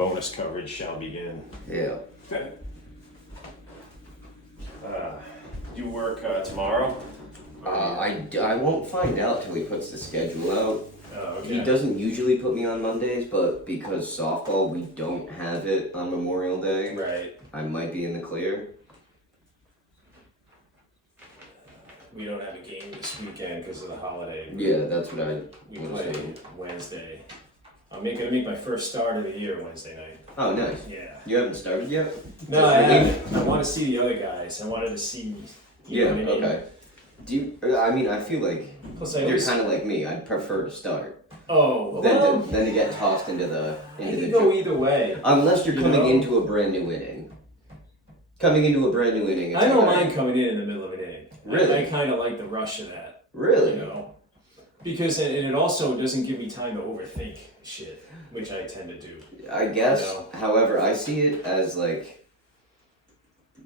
bonus coverage shall begin. Yeah. Do you work tomorrow? I won't find out till he puts the schedule out. Oh, okay. He doesn't usually put me on Mondays, but because softball, we don't have it on Memorial Day, Right. I might be in the clear. We don't have a game this weekend because of the holiday. Yeah, that's what I We was play saying. Wednesday. I'm gonna make my first start of the year Wednesday night. Oh, nice. Yeah. You haven't started yet? No, I haven't. I want to see the other guys. I wanted to see. You Yeah, know what I mean? okay. Do you, I mean, I feel like Plus, I you're always, kind of like me. I'd prefer to start. Oh, Than well, to get tossed into the I into can the go either way. unless you're You coming know? into a brand new inning. Coming into a brand new inning. It's I don't like, mind coming in the middle of an inning. Really? I kind of like the rush of that. Really? You know, because and it also doesn't give me time to overthink shit, which I tend to do. I guess. You know? However, I see it as like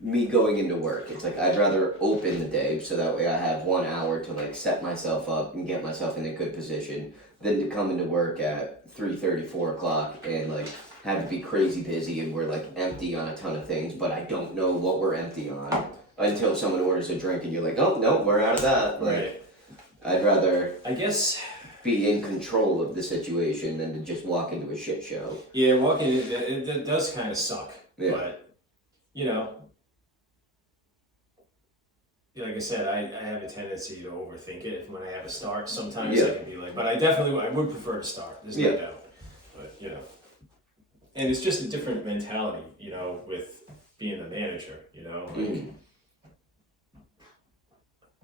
me going into work. It's like I'd rather open the day so that way I have 1 hour to like set myself up and get myself in a good position than to come into work at 3:30, 4 o'clock and like have to be crazy busy and we're like empty on a ton of things, but I don't know what we're empty on until someone orders a drink and you're like, oh no, we're out of that. Like, Right. I'd rather I guess. be in control of the situation than to just walk into a shit show. Yeah, walking it does kind of suck. Yeah. But you know. Like I said, I have a tendency to overthink it when I have a start. Sometimes I can be like, but I would prefer to start. There's no doubt. But, you know. And it's just a different mentality, you know, with being a manager, you know.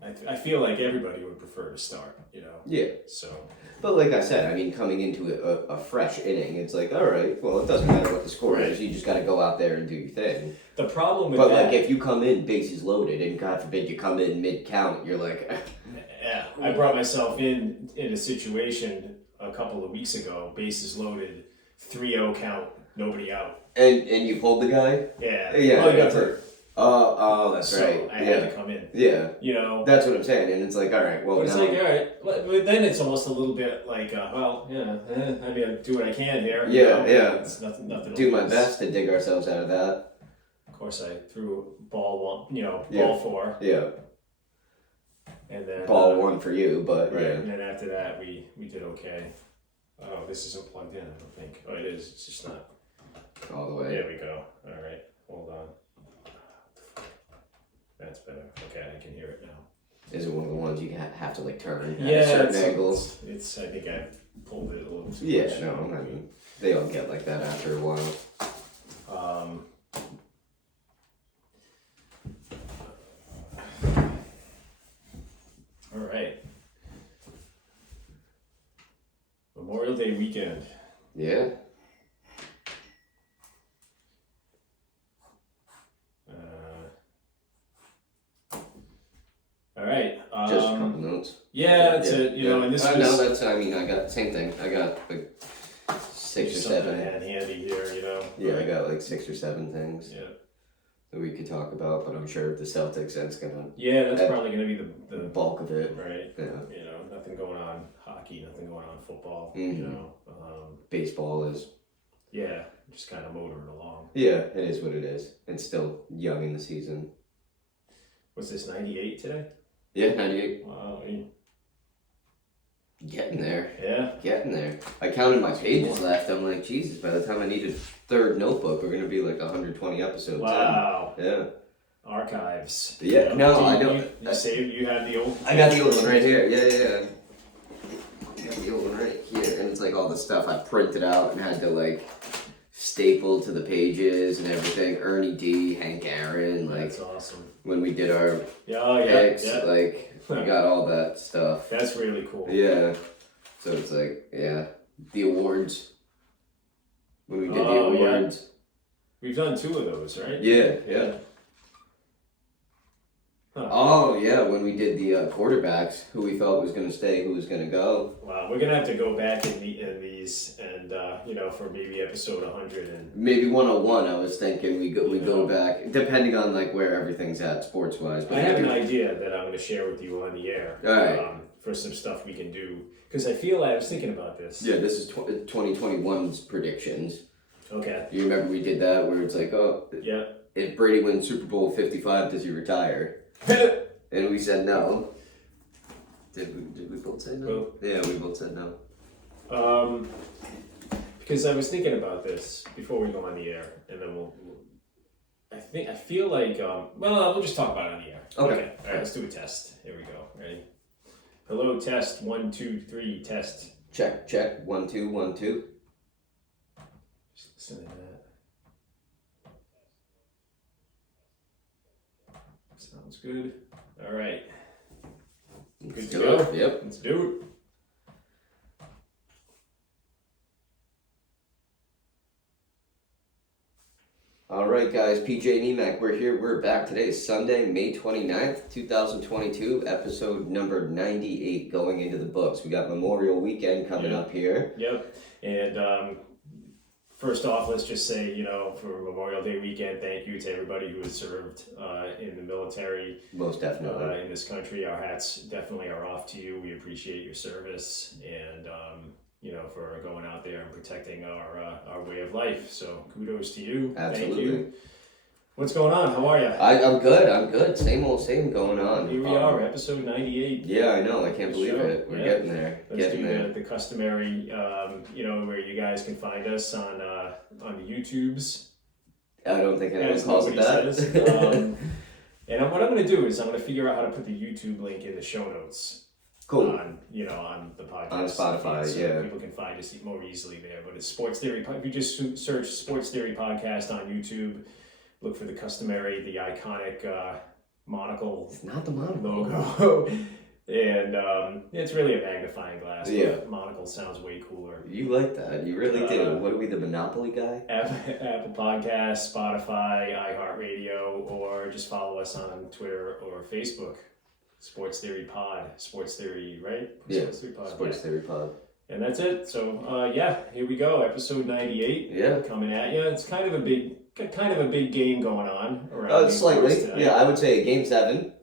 Like, I feel like everybody would prefer to start, you know. Yeah. So. But like I said, I mean, coming into a fresh inning, it's like, all right, well, it doesn't matter what the score is. You just got to go out there and do your thing. The problem with But that. like, if you come in bases loaded, and God forbid you come in mid count, you're like, Yeah, I brought myself in a situation a couple of weeks ago, bases loaded, 3-0 count, nobody out. and you pulled the guy. Yeah, Yeah. well, he got hurt. Oh, that's So right. I yeah. had to come in. Yeah. You know, That's what I'm saying, and it's like, all right, well, but it's now, like, all right, but then it's almost a little bit like, well, yeah, I mean, I do what I can here. you Yeah, know, yeah. It's nothing to do my lose. best to dig ourselves out of that. Of course, I threw ball 1, Yeah. ball 4, Yeah. and then Ball 1 for you, but Right, yeah. and then after that, we did okay. Oh, this isn't plugged in, I don't think. Oh, it is. It's just not. All the way. There we go. All right, hold on. That's better. Okay, I can hear it now. Is it one of the ones you have to like turn at Yeah, a certain angle? It's. I think I pulled it a little too Yeah, much. no, I mean, they all get like that after a while. All right. Memorial Day weekend. Yeah. All right. Just a couple notes. Yeah, that's it. You know, and this was. No, that's, I mean, I got, same thing. I got like 6 or something 7. I had handy here, you know. Yeah, I got like 6 or 7 things Yeah. that we could talk about, but I'm sure the Celtics, that's gonna Yeah, that's probably going to be the bulk of it. right. Yeah. You know, nothing going on hockey, nothing going on football. Mhm. You know, Baseball is, yeah, just kind of motoring along. yeah, it is what it is. It's still young in the season. What's this? 98 today? Yeah, 98. Wow. Getting there. Yeah. Getting there. I counted my pages left. I'm like, Jesus, by the time I need a 3rd notebook, we're gonna be like 120 episodes. Wow. In. Yeah. Archives. Yeah, You know, no, do I you- don't- You saved. You had the old. I got the old one right here. Yeah. I got the old one right here, and it's like all the stuff I printed out and had to like staple to the pages and everything. Ernie D, Hank Aaron, like That's awesome. when we did our Yeah. Oh, yeah. picks, Yeah. like we got all that stuff. That's really cool. Yeah. So it's like, yeah, the awards. When we did the Oh, yeah. awards. We've done 2 of those, right? Yeah. Huh. Oh, yeah, when we did the quarterbacks, who we thought was going to stay, who was going to go. Wow, we're gonna have to go back in these, and you know, for maybe episode 100 and. Maybe 101, I was thinking we go back, depending on like where everything's at sports-wise. But I have we an do- idea that I'm gonna share with you on the air. All right. For some stuff we can do, because I was thinking about this. Yeah, this is 2021's predictions. Okay. You remember we did that where it's like, oh, yeah, if Brady wins Super Bowl 55, does he retire? And we said no. Did we both say no? Well, yeah, we both said no. Because I was thinking about this before we go on the air, and then I feel like, we'll just talk about it on the air. Okay. All right, let's do a test. Here we go. Ready? Hello, test. 1, 2, 3, test. Check. 1, 2, 1, 2. Just listen to that. Sounds good. All right. Let's Good to do go? it. Yep. Let's do it. All right, guys. PJ and EMAC, we're here. We're back today. It's Sunday, May 29th, 2022, episode number 98 going into the books. We got Memorial Weekend coming up here. Yep. And first off, let's just say, for Memorial Day weekend, thank you to everybody who has served in the military. Most definitely. In this country. Our hats definitely are off to you. We appreciate your service and, for going out there and protecting our way of life. So kudos to you. Absolutely. Thank you. What's going on? How are you? I'm good. Same old same going on. Here we are, episode 98. Yeah, I know. I can't believe it. We're getting there. Let's do the customary, where you guys can find us on the YouTubes. I don't think anyone calls it that. Says. And what I'm going to do is I'm going to figure out how to put the YouTube link in the show notes. Cool. On the podcast. On Spotify, so people can find us more easily there. But it's Sports Theory. If you just search Sports Theory Podcast on YouTube, look for the iconic monocle. It's not the monocle logo. And it's really a magnifying glass. Yeah. But monocle sounds way cooler. You like that. You really do. What are we, the Monopoly guy? Apple Podcasts, Spotify, iHeartRadio, or just follow us on Twitter or Facebook. Sports Theory Pod. Sports Theory, right? Yeah. Sports Theory Pod. Sports Theory Pod. And that's it. So, here we go. Episode 98. Yeah. Coming at you. It's kind of a big game going on around. Slightly. Yeah, I would say Game 7.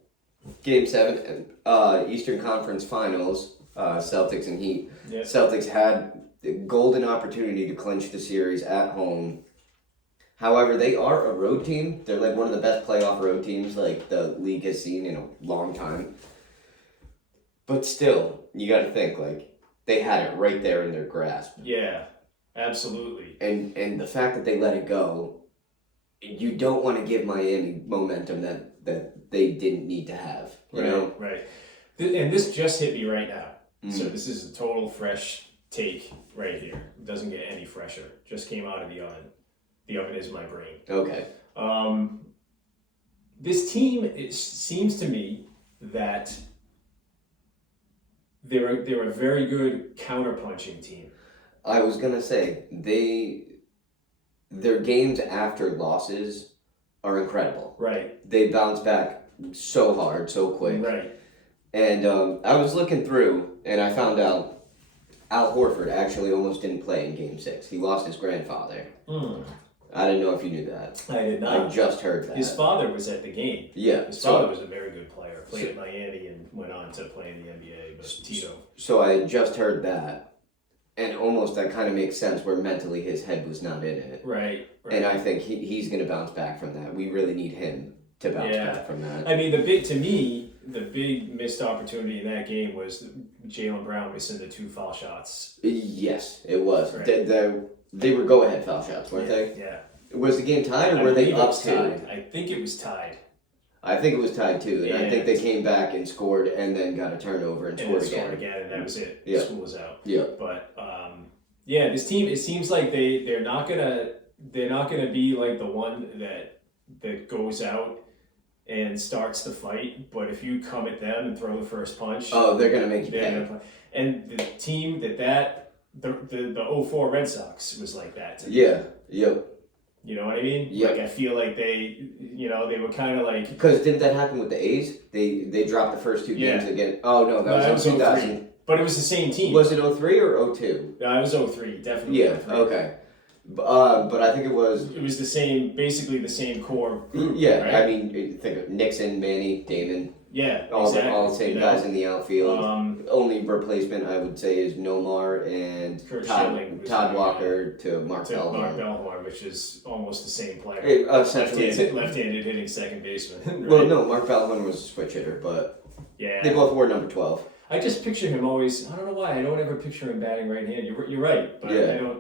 Eastern Conference Finals. Celtics and Heat. Yep. Celtics had the golden opportunity to clinch the series at home. However, they are a road team. They're like one of the best playoff road teams like the league has seen in a long time. But still, you got to think like they had it right there in their grasp. Yeah, absolutely. And the fact that they let it go, you don't want to give Miami momentum that they didn't need to have. You know? Right. And this just hit me right now. Mm-hmm. So this is a total fresh take right here. It doesn't get any fresher. Just came out of the oven. The oven is my brain. Okay. This team, it seems to me that they're a very good counterpunching team. I was gonna say their games after losses are incredible. Right. They bounce back so hard, so quick. Right. And I was looking through, and I found out Al Horford actually almost didn't play in Game 6. He lost his grandfather. I didn't know if you knew that. I did not. I just heard that. His father was at the game. Yeah. His father was a very good player. Played at Miami and went on to play in the NBA. But Tito. So I just heard that. And almost that kind of makes sense where mentally his head was not in it. Right. And I think he's going to bounce back from that. We really need him to bounce back from that. I mean, the big missed opportunity in that game was Jaylen Brown missing the 2 foul shots. Yes, it was. Right. They were go-ahead foul shots, weren't they? Yeah. Was the game tied or were they up to? I think it was tied. I think it was tied too, and I think they came back and scored and then got a turnover and scored again. And that was it. Yeah. School was out. Yeah. But this team, it seems like they're not gonna be like the one that goes out and starts the fight. But if you come at them and throw the first punch, they're gonna make you pay. And the team the 04 Red Sox was like that. Yeah. Yep. You know what I mean? Yep. Like I feel like they were kind of like, because didn't that happen with the A's? They dropped the first 2 games again. Oh no, that was 2000. But it was the same team. Was it 03 or 02? No, it was 03, definitely. Yeah. 03. Okay. But I think it was. It was basically the same core group. Yeah, right? I mean, think of Nixon, Manny, Damon. Yeah, all exactly. the same You guys know? in the outfield. Only replacement I would say is Nomar and Kurt Schilling was Todd really Walker to Mark to Mark Bellhorn. Bellhorn, which is almost the same player. Essentially, Left-handed hitting second baseman. Right? Well, no, Mark Bellhorn was a switch hitter, but Yeah. they both wore number 12. I just picture him always. I don't know why. I don't ever picture him batting right hand. You're right, but Yeah. I don't.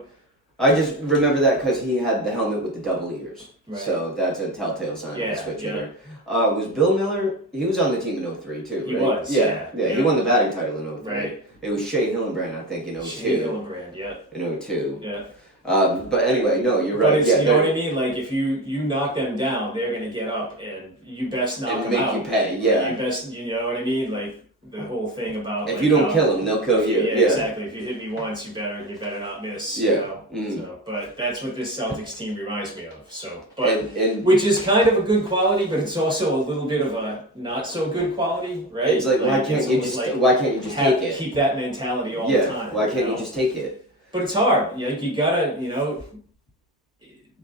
I just remember that because he had the helmet with the double ears. Right. So that's a telltale sign of Yeah, a switch yeah. hitter. Was Bill Miller? He was on the team in 03 too, right? He was, yeah. He won the batting title in 03. Right. It was Shea Hillenbrand, I think, in 02. Shea Hillenbrand, yeah. In 02. Yeah. But anyway, no, you're right. But it's, yeah, you know what I mean? Like, if you knock them down, they're going to get up, and you best knock and them make out. you pay, yeah. You best, you know what I mean? Like, the whole thing about... If like, you don't kill them, they'll kill you. Yeah, Yeah, exactly. If you hit me once, you better not miss. Yeah. You know? Mm. So, but that's what this Celtics team reminds me of. So, but and which is kind of a good quality, but it's also a little bit of a not so good quality, right? it's like, why can't you just take it? Keep that mentality all the time. Why can't know? you just take it? But it's hard. Like, you gotta,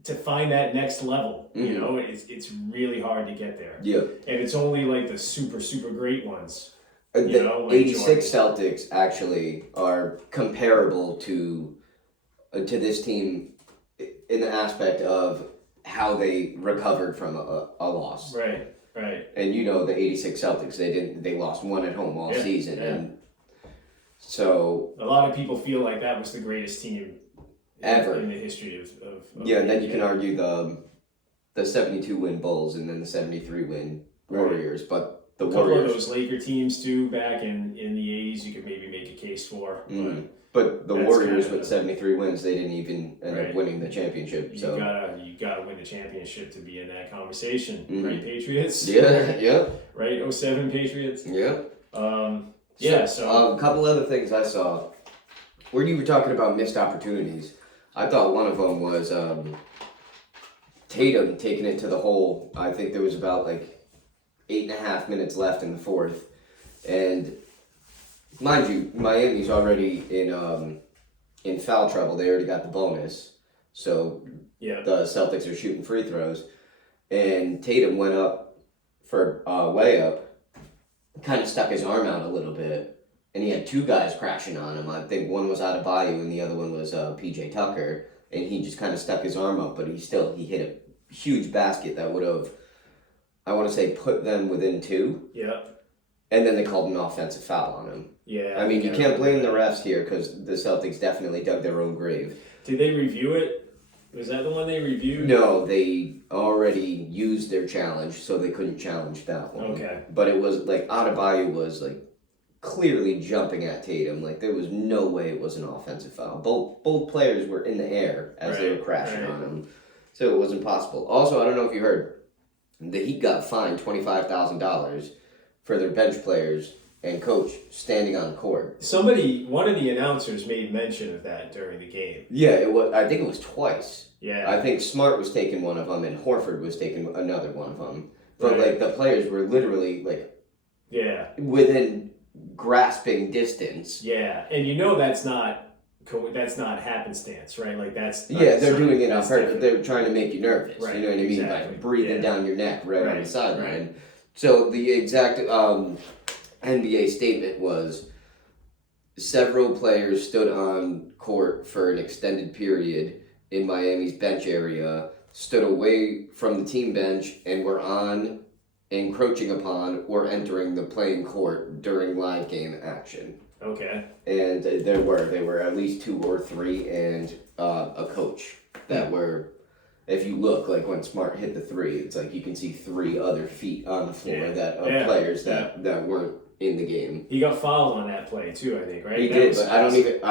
to find that next level. Mhm. It's really hard to get there. Yeah. And it's only like the super, super great ones. The like 86 Celtics actually are comparable to this team in the aspect of how they recovered from a loss. Right. And the 86 Celtics, they lost one at home all season. Yeah. And so a lot of people feel like that was the greatest team ever in the history of yeah, and then you can argue the 72 win Bulls and then the 73 win Warriors, but the a couple Warriors, of those Laker teams too back in the 80s, you could maybe make a case for. but the that's Warriors kind of with 73 wins, they didn't even end up Right. winning the championship. So You gotta win the championship to be in that conversation, Mhm. right, Patriots? yeah, Right, 07 Patriots. yeah. So a couple other things I saw. Where you were talking about missed opportunities, I thought one of them was Tatum taking it to the hole. I think there was about 8.5 minutes left in the fourth, and mind you, Miami's already in foul trouble. They already got the bonus, so yeah, the Celtics are shooting free throws, and Tatum went up for way up, kind of stuck his arm out a little bit, and he had two guys crashing on him. I think one was Adebayo and the other one was PJ Tucker, and he just kind of stuck his arm up, but he hit a huge basket that would have, I want to say, put them within two. Yeah. And then they called an offensive foul on him. Yeah. I mean, you can't blame the refs here because the Celtics definitely dug their own grave. Did they review it? Was that the one they reviewed? No, they already used their challenge, so they couldn't challenge that one. Okay. But it was Adebayo was clearly jumping at Tatum. There was no way it was an offensive foul. Both players were in the air as they were crashing on him, so it was impossible. Also, I don't know if you heard, the Heat got fined $25,000 for their bench players and coach standing on the court. One of the announcers made mention of that during the game. Yeah, it was. I think it was twice. Yeah. I think Smart was taking one of them and Horford was taking another one of them. But Right. the players were literally Yeah. within grasping distance. Yeah, and that's not happenstance, right? That's Yeah, they're doing it on that's purpose. different. They're trying to make you nervous. Right, You know what I mean? exactly. Breathing Yeah. down your neck right on Right, the sideline. right. So the exact NBA statement was several players stood on court for an extended period in Miami's bench area, stood away from the team bench, and were on, encroaching upon, or entering the playing court during live game action. Okay. And there were at least two or three, and a coach that were. If you look, when Smart hit the three, it's you can see three other feet on the floor players that weren't in the game. He got fouled on that play too, I think, right? He did, but I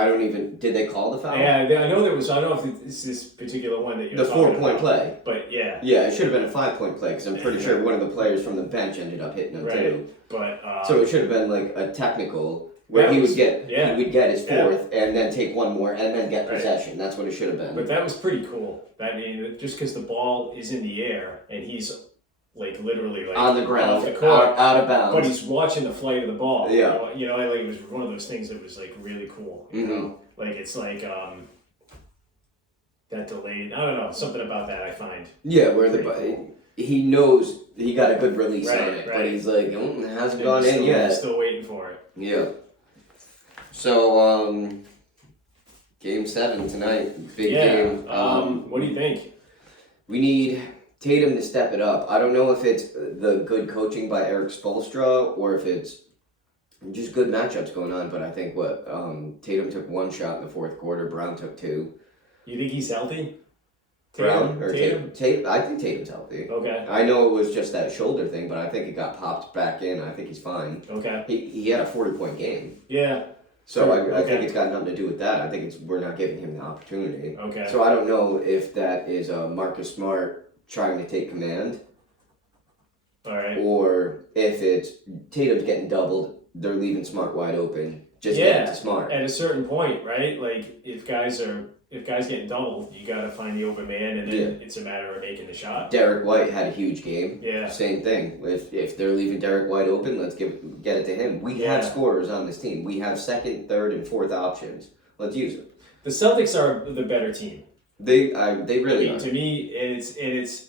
don't even. Did they call the foul? Yeah, I know there was. I don't know if it's this particular one that you're The talking 4-point about, play. but yeah. Yeah, it should have been a 5-point play because I'm pretty sure one of the players from the bench ended up hitting him too. But So it should have been a technical where he would get his fourth and then take one more and then get possession. That's what it should have been. But that was pretty cool. I mean, just because the ball is in the air and he's literally on the ground, off the court, out of bounds. but he's watching the flight of the ball. Yeah. It was one of those things that was really cool. You know, it's that delayed. I don't know, something about that I find. Yeah, where cool. he knows he got a good release on it, but he's like, it hasn't gone in yet. Still waiting for it. Yeah. So, Game 7 tonight, big game. What do you think? We need Tatum to step it up. I don't know if it's the good coaching by Eric Spoelstra or if it's just good matchups going on, but I think Tatum took 1 shot in the fourth quarter, Brown took 2. You think he's healthy? Brown or Tatum? I think Tatum's healthy. Okay. I know it was just that shoulder thing, but I think it got popped back in. I think he's fine. Okay. He had a 40-point game. Yeah. So I think it's got nothing to do with that. I think we're not giving him the opportunity. Okay. So I don't know if that is Marcus Smart trying to take command. All right. Or if it's Tatum's getting doubled, they're leaving Smart wide open. Just get it to Smart. At a certain point, right? Like if guys getting doubled, you got to find the open man, and then it's a matter of making the shot. Derek White had a huge game. Yeah. Same thing. If they're leaving Derek White open, let's get it to him. We have scorers on this team. We have second, third, and fourth options. Let's use them. The Celtics are the better team. They really are. To me, it's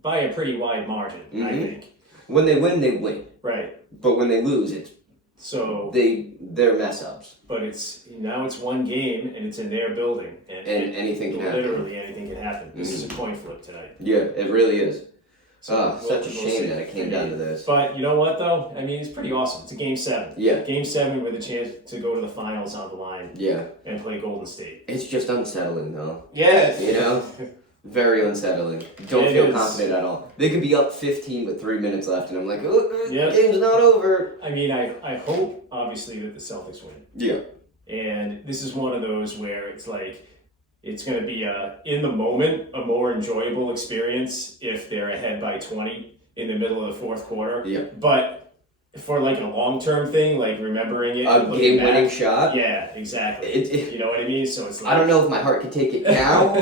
by a pretty wide margin. I think. When they win, they win. Right. But when they lose, it's they're mess ups. But it's 1 game and it's in their building and anything can happen. Literally anything can happen. This is a coin flip tonight. Yeah, it really is. So such a shame that it came down to this. But you know what though? I mean, it's pretty awesome. It's a Game 7. Yeah. Game 7 with a chance to go to the finals on the line. Yeah. And play Golden State. It's just unsettling though. Yes. You know? Very unsettling. Don't feel confident at all. They could be up 15 with 3 minutes left, and I'm like, game's not over. I mean, I hope, obviously, that the Celtics win. Yeah. And this is one of those where it's like, it's going to be, in the moment, a more enjoyable experience if they're ahead by 20 in the middle of the fourth quarter. Yeah. But for like a long-term thing, like remembering it. A game-winning shot? Yeah, exactly. You know what I mean? So it's like... I don't know if my heart can take it now,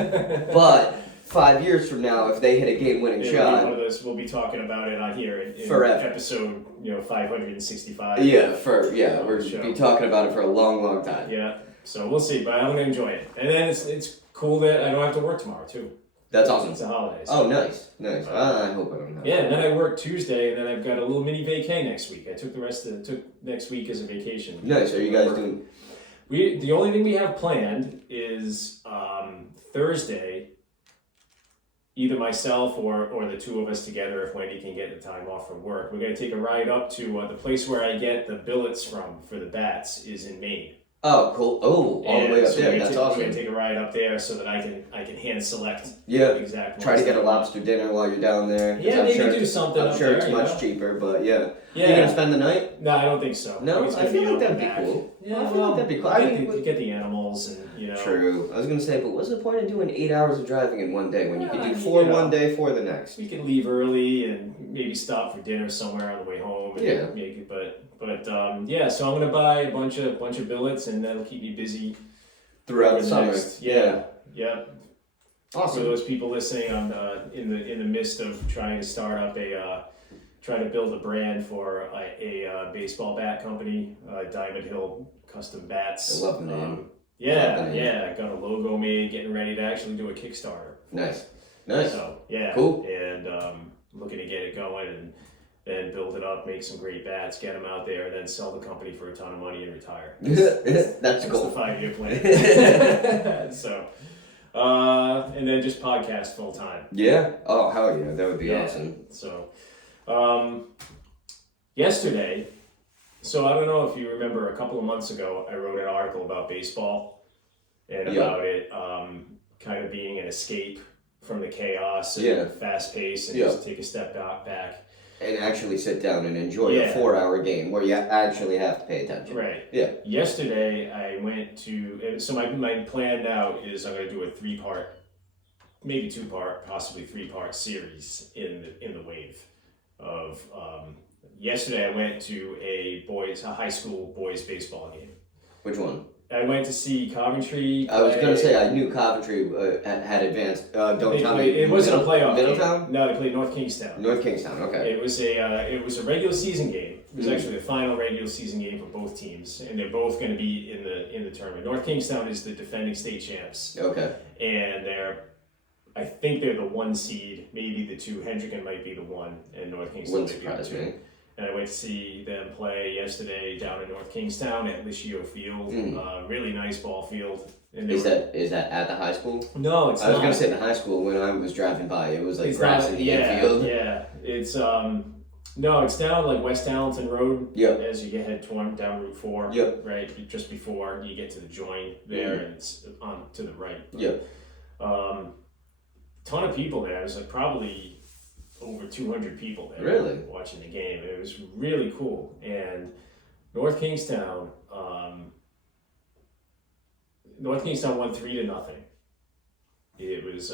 but... 5 years from now, if they hit a game-winning shot, one of those, we'll be talking about it on here in forever. Episode 565. Yeah, we're be talking about it for a long, long time. Yeah, so we'll see, but I'm gonna enjoy it, and then it's cool that I don't have to work tomorrow too. That's awesome. It's the holidays. Oh, nice. I hope I don't have. Yeah, and then I work Tuesday, and then I've got a little mini vacay next week. I took next week as a vacation. Nice. Are you guys doing? The only thing we have planned is Thursday. Either myself or the two of us together, if Wendy can get the time off from work, we're going to take a ride up to the place where I get the billets from for the bats is in Maine. Oh, cool. Oh, all the way up there. That's awesome. We're going to take a ride up there so that I can hand select exact. Try to get a lobster dinner while you're down there. Yeah, maybe do something. I'm sure it's much cheaper, but yeah. You going to spend the night? No, I don't think so. No, I feel like that'd be cool. Yeah, I feel like that'd be cool. You get the animals and True. I was going to say, but what's the point of doing 8 hours of driving in one day when you could do 4 one day, 4 the next? We can leave early and maybe stop for dinner somewhere on the way home. And so I'm gonna buy a bunch of billets, and that'll keep me busy throughout the summer. Yeah. Awesome. For those people listening, I'm in the midst of trying to start up try to build a brand for a baseball bat company, Diamond Hill Custom Bats. I love the name. I got a logo made, getting ready to actually do a Kickstarter. Nice. So cool. And looking to get it going and then build it up, make some great bats, get them out there, and then sell the company for a ton of money and retire. That's cool. The 5-year plan. So, and then just podcast full time. Yeah. Oh, hell yeah, that would be awesome. So, yesterday. So I don't know if you remember, a couple of months ago, I wrote an article about baseball and about it kind of being an escape from the chaos and fast pace and just take a step back. And actually sit down and enjoy a 4-hour game where you actually have to pay attention. Right. Yeah. Yesterday I went to, so my plan now is I'm going to do a 3-part, maybe 2-part, possibly 3-part series in the wave of, yesterday I went to a high school boys baseball game. Which one? I went to see Coventry. I was going to say, I knew Coventry had advanced. Don't tell me. It wasn't a playoff Middletown? game. No, they played North Kingstown. North Kingstown, okay. It was a regular season game. It was actually the final regular season game for both teams, and they're both going to be in the tournament. North Kingstown is the defending state champs. Okay. And they're I think they're the 1 seed, maybe the 2. Hendricken might be the 1, and North Kingstown Wouldn't might be the surprise 2. me. And I went to see them play yesterday down in North Kingstown at Licio Field. Really nice ball field. And Is that at the high school? No, it's I was not. gonna say the high school when I was driving by, it was like It's grass not- in the yeah, infield. Yeah, it's no, it's down like West Allenton Road. Yep. As you get head down Route 4. Yep. Right, just before you get to the joint there, and it's on to the right. Yep. Ton of people there. It was like probably over 200 people there. Really? Watching the game. It was really cool. And North Kingstown won 3-0. It was,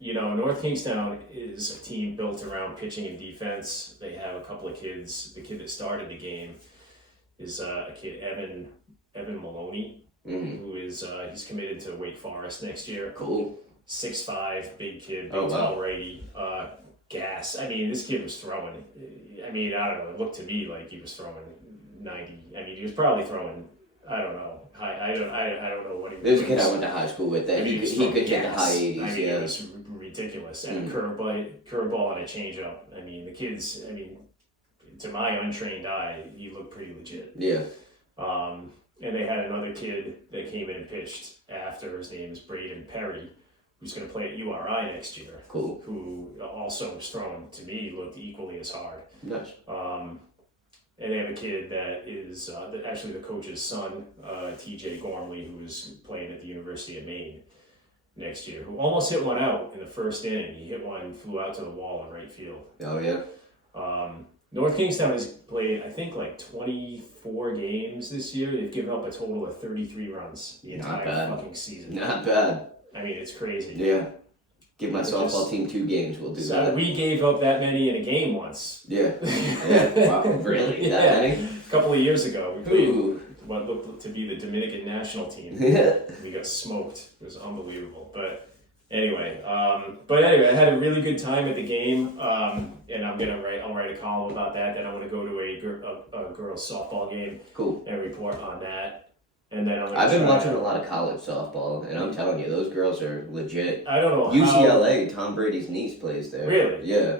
North Kingstown is a team built around pitching and defense. They have a couple of kids. The kid that started the game is a kid, Evan Maloney, who is he's committed to Wake Forest next year. Cool. 6'5", big kid, big Oh, wow. tall righty, gas. I mean, this kid was throwing. I mean, I don't know. It looked to me like he was throwing 90. I mean, he was probably throwing. I don't know. I don't know what he was. There's a kid I went to high school with that he could hit the high 80s. I mean, yeah. it was ridiculous. And a curveball and a changeup. I mean, the kids. I mean, to my untrained eye, he looked pretty legit. Yeah. And they had another kid that came in and pitched after. His name is Braden Perry, who's going to play at URI next year. Cool. Who also was throwing, to me, looked equally as hard. Nice. And they have a kid that is actually the coach's son, TJ Gormley, who's playing at the University of Maine next year, who almost hit one out in the first inning. He hit one, flew out to the wall in right field. Oh, yeah. North Kingstown has played, I think, like 24 games this year. They've given up a total of 33 runs the entire fucking season. Not bad. I mean, it's crazy. Yeah. Give my softball team 2 games. We'll do that. We gave up that many in a game once. Yeah. Yeah. Wow. Really? Yeah. That many? A couple of years ago, we played Ooh. what looked to be the Dominican national team. Yeah. We got smoked. It was unbelievable. But anyway, I had a really good time at the game, and I'll write a column about that. Then I want to go to a girls softball game. Cool. And report on that. And then I've been watching a lot of college softball, and I'm telling you, those girls are legit. I don't know UCLA, Tom Brady's niece plays there. Really? Yeah.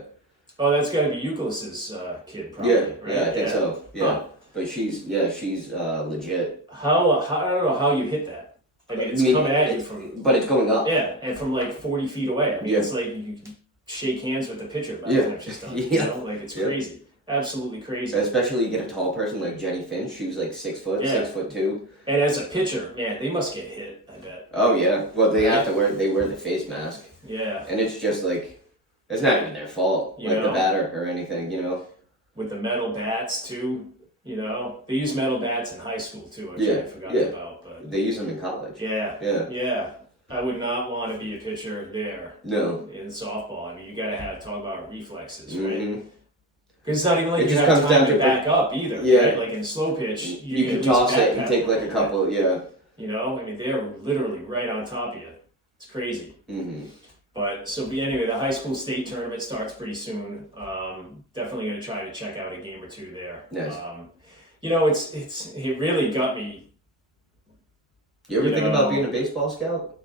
Oh, that's got to be Euclid's kid, probably. Yeah, right? yeah, I think so. Yeah, Huh. But she's legit. How I don't know how you hit that. I mean, it's coming at you from. But it's going up. Yeah, and from like 40 feet away. I mean, Yeah. it's like you can shake hands with the pitcher. By Yeah. the time it's just done. Yeah. You know? Like it's crazy, absolutely crazy. Especially you get a tall person like Jenny Finch. She was like 6 foot, Yeah. 6'2". And as a pitcher, man, they must get hit. I bet. Oh yeah. Well, they have to wear. They wear the face mask, Yeah, and it's just like it's not even their fault, You like the know? batter or anything. You know. with the metal bats too. You know, they use metal bats in high school too. Which Yeah, I forgot yeah. about, but They use them in college. yeah, Yeah. yeah. I would not want to be a pitcher there No. in softball. I mean, you got to talk about reflexes, right? Mhm. Because it's not even like It you just have comes time down to to back up either. Yeah. Right? Like in slow pitch, You can at least toss it and backpedal, take like a right? couple. Yeah. You know, I mean, they're literally right on top of you. It's crazy. Mm-hmm. But anyway, the high school state tournament starts pretty soon. Definitely going to try to check out a game or two there. Nice. You know, it really got me. You ever You think know, about being a baseball scout?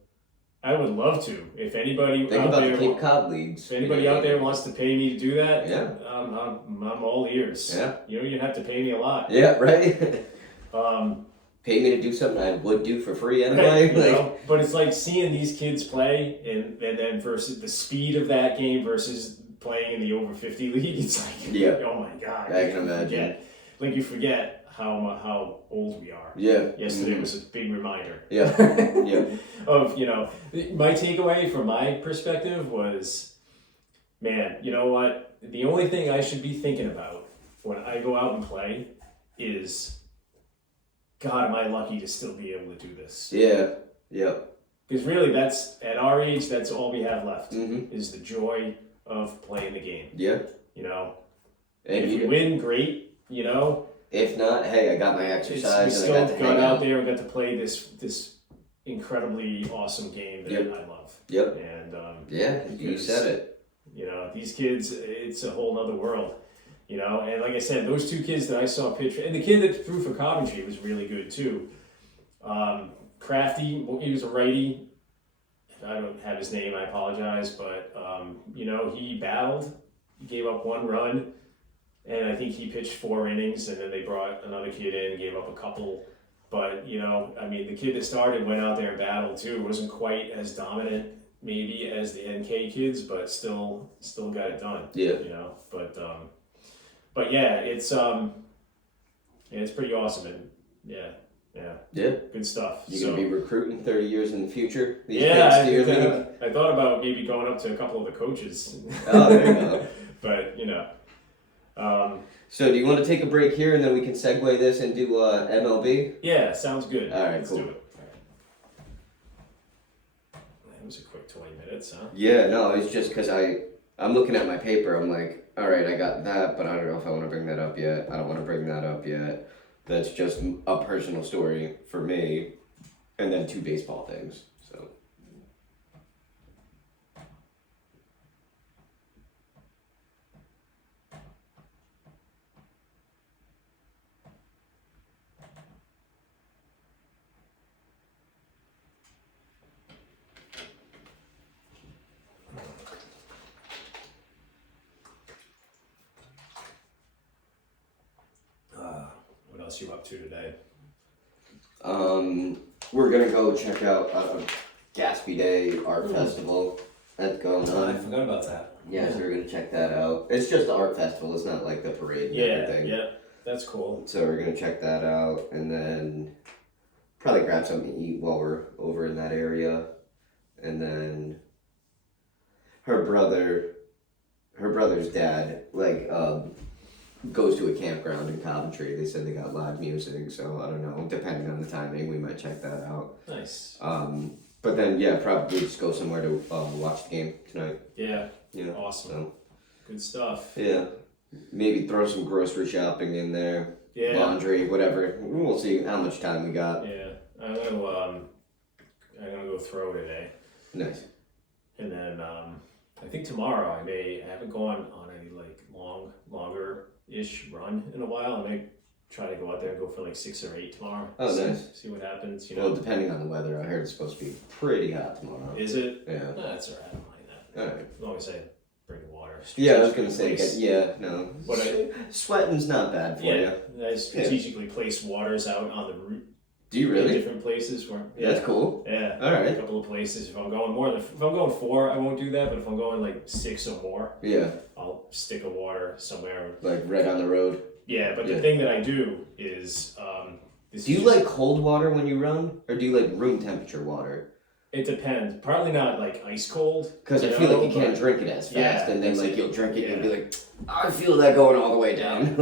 I would love to. If anybody Think out about there, the Cape Cod leagues. if anybody out there wants to pay me to do that, Yeah. I'm all ears. Yeah. You know, you'd have to pay me a lot. Yeah, right. Um, Pay me to do something I would do for free anyway. you know, but it's like seeing these kids play, and then versus the speed of that game versus playing in the over 50 league. It's like, Yeah. oh my god, I can imagine. You forget how old we are. Yeah. Yesterday was a big reminder. Yeah. Yeah. Of, you know, my takeaway from my perspective was, man, you know what? The only thing I should be thinking about when I go out and play is, God, am I lucky to still be able to do this? Yeah. Yeah. Because really, that's at our age, that's all we have left Mm-hmm. is the joy of playing the game. Yeah. You know, And if you win, great. You know, if not, hey, I got my we exercise and still I got to got hang out out. there and got to play this incredibly awesome game that Yep. I love. Yep. And Yeah, you because, said it. You know, these kids, it's a whole nother world. You know, and like I said, those two kids that I saw pitch, and the kid that threw for Coventry was really good too. Crafty, he was a righty. I don't have his name. I apologize, but he battled. He gave up 1 run, and I think he pitched 4 innings, and then they brought another kid in and gave up a couple. But the kid that started went out there and battled too. Wasn't quite as dominant maybe as the NK kids, but still got it done. Yeah. But yeah, it's pretty awesome, and yeah. Good stuff. You're gonna be recruiting 30 years in the future. I thought about maybe going up to a couple of the coaches. Oh, there you go. But So do you want to take a break here and then we can segue this into MLB? Yeah, sounds good. All right, Let's cool. do it. That was a quick 20 minutes, huh? Yeah, no, it's just because I'm looking at my paper. I'm like, all right, I got that, but I don't know if I want to bring that up yet. I don't want to bring that up yet. That's just a personal story for me, and then 2 baseball things. So. What else you up to today? We're gonna go check out Gatsby Day Art Festival that's going I on. forgot about that. Yeah, so we're gonna check that out. It's just the art festival. It's not like the parade and everything. Yeah, that's cool. So we're gonna check that out, and then probably grab something to eat while we're over in that area, and then her brother's dad goes to a campground in Coventry. They said they got live music, so I don't know. Depending on the timing, we might check that out. Nice. But then probably just go somewhere to watch the game tonight. Yeah. Yeah. Awesome. So, Good stuff. yeah. Maybe throw some grocery shopping in there. Yeah. Laundry, whatever. We'll see how much time we got. Yeah. I'm gonna go throw today. Nice. And then I think tomorrow I haven't gone on a longer-ish run in a while. I may try to go out there and go for 6 or 8 tomorrow. Oh, nice. See what happens. Well, depending on the weather, I heard it's supposed to be pretty hot tomorrow. Is it? Yeah. No, that's alright. I don't mind that. Alright. As long as I bring water. Yeah, I was gonna say, Strategically no. What Sweating's not bad for you. I strategically place waters out on the route. Do you In really? different places where. Yeah. That's cool. Yeah. Alright. A couple of places. If I'm going 4, I won't do that. But if I'm going 6 or more, Yeah, I'll stick a water somewhere. like right on the road. Yeah, but Yeah. the thing that I do is. Do you like cold water when you run, or do you like room temperature water? It depends. Probably not ice cold. Because I feel like you can't drink it as fast, Yeah, and then that's you'll drink it, and yeah. you'll be like, I feel that going all the way down.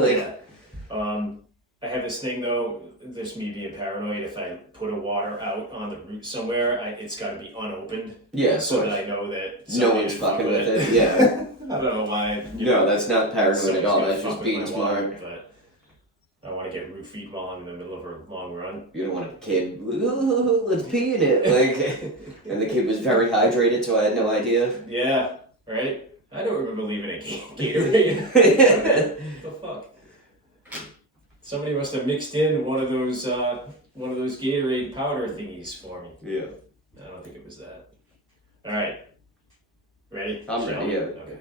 I have this thing though. There's me being paranoid. If I put a water out on the route somewhere, it's got to be unopened. Yeah, So so that I know that no somebody one's didn't fucking fuck with it. Yeah. I don't know why. No, that's not paranoid someone's at all. gonna That's fuck just with being my smart. water, but I want to get roofied while I'm in the middle of a long run. You don't want a kid, ooh, let's pee in it. And the kid was very hydrated, so I had no idea. Yeah, right? I don't remember leaving a Gatorade. What the fuck? Somebody must have mixed in one of those Gatorade powder thingies for me. Yeah. I don't think it was that. All right. Ready? I'm ready, yeah. Okay.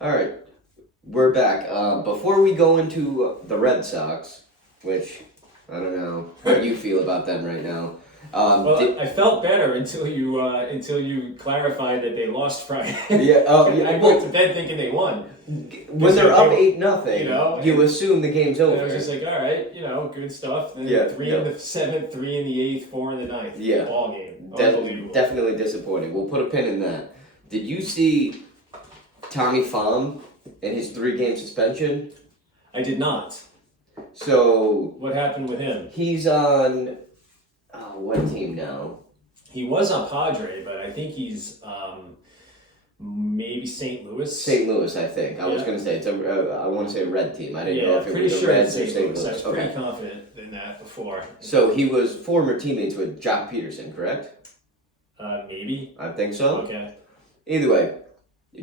All right, we're back. Before we go into the Red Sox, which I don't know how you feel about them right now. I felt better until you clarified that they lost Friday. Yeah. I went to bed thinking they won. When they're up 8-0, you and- assume the game's And over. I was just like, all right, good stuff. Then Yeah, 3 in the 7th, 3 in the 8th, 4 in the 9th. Yeah. Ball game. Unbelievable. Definitely disappointing. We'll put a pin in that. Did you see Tommy Pham and his 3-game suspension? I did not. So What happened with him? he's on what team now? He was on Padre, but I think he's maybe St. Louis. St. Louis, I think. I was Yeah. going to say it's I want to say a red team. I didn't know if it pretty was the sure Reds it's or St. St. Louis. I Louis. was pretty Okay. confident in that before. So he was former teammates with Jock Peterson, correct? Maybe. I think so. Okay. Either way,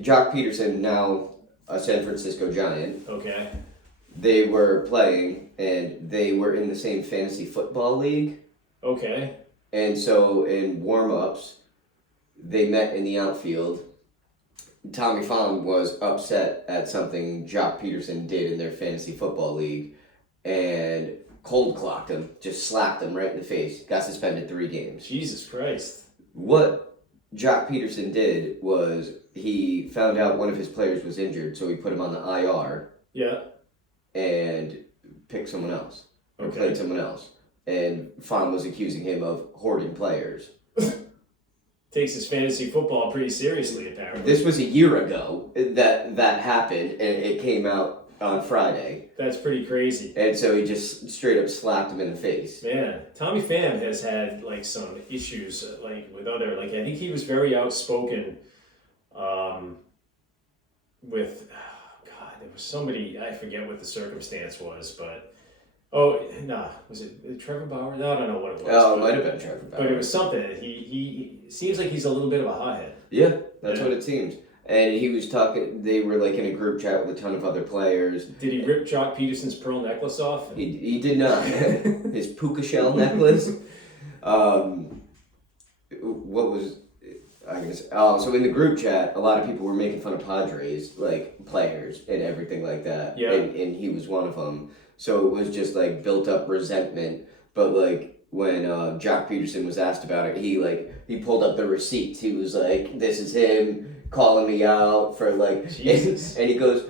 Jock Peterson, now a San Francisco Giant, Okay. they were playing, and they were in the same fantasy football league. Okay. And so in warm-ups, they met in the outfield. Tommy Pham was upset at something Jock Peterson did in their fantasy football league, and cold clocked him, just slapped him right in the face. Got suspended 3 games. Jesus Christ. What Jock Peterson did was he found out one of his players was injured, so he put him on the IR. Yeah. And picked someone else. Or Okay. played someone else. And Pham was accusing him of hoarding players. Takes his fantasy football pretty seriously, apparently. This was a year ago that happened, and it came out on Friday. That's pretty crazy. And so he just straight up slapped him in the face. Man, Tommy Pham has had like some issues like with other, like I think he was very outspoken with, God, there was somebody, I forget what the circumstance was, but was it Trevor Bauer? No, I don't know what it was. Oh, it might have been Trevor Bauer. But it was something. He seems like he's a little bit of a hothead. Yeah, that's what it seems. And he was talking, they were like in a group chat with a ton of other players. Did he rip Jock Peterson's pearl necklace off? He did not. His puka shell necklace. What was I gonna say? Oh, so in the group chat, a lot of people were making fun of Padres, like players and everything like that. Yeah. And he was one of them. So it was just like built up resentment. But like when Jock Peterson was asked about it, he pulled up the receipts. He was like, "This is him calling me out for like." Jesus. And he goes,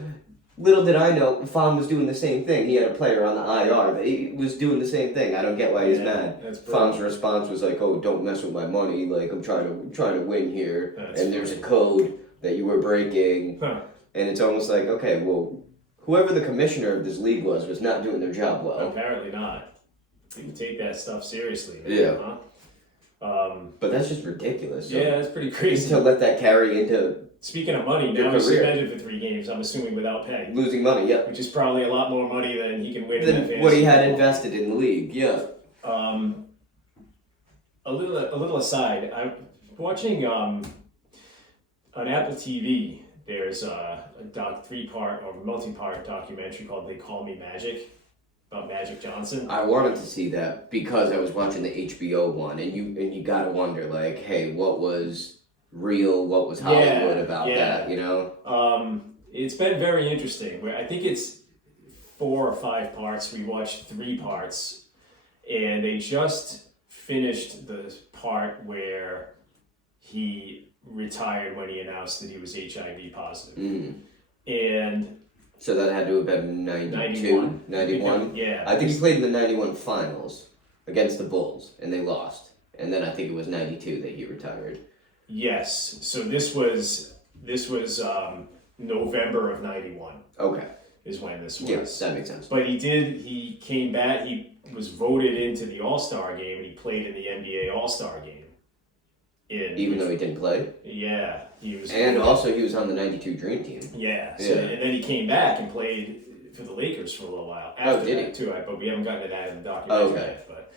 "Little did I know, Pham was doing the same thing. He had a player on the IR, but he was doing the same thing. I don't get why he's mad." Pham's response was like, "Oh, don't mess with my money. Like I'm trying to win here, and there's a code that you were breaking." Huh. And it's almost like, okay, well, whoever the commissioner of this league was not doing their job well. Apparently not. You take that stuff seriously. Yeah. Huh? But that's just ridiculous. So Yeah, that's pretty crazy. to let that carry into Speaking of money, Your now he's career. suspended for 3 games, I'm assuming without pay. losing money, yeah, Which is probably a lot more money than he can win in that than fantasy what he had football. invested in the league, yeah. A little aside, I'm watching on Apple TV. There's a 3-part or multi-part documentary called "They Call Me Magic" about Magic Johnson. I wanted to see that because I was watching the HBO one, and you gotta wonder, like, hey, what was real, what was Hollywood about that, you know? It's been very interesting. I think it's 4 or 5 parts. We watched 3 parts, and they just finished the part where he retired when he announced that he was HIV positive. Mm. And So that had to have been 92? 91? Yeah. I think he played in the 91 finals against the Bulls, and they lost. And then I think it was 92 that he retired. Yes. So this was November of 91 Okay. is when this was. Yes, that makes sense. But he came back, he was voted into the All-Star game, and he played in the NBA All-Star game. Even though he didn't play? Yeah, he was. And also he was on the 92 Dream Team. Yeah, so, Yeah. and then he came back and played for the Lakers for a little while after did that he? too. But we haven't gotten to that in the documentary Okay. yet.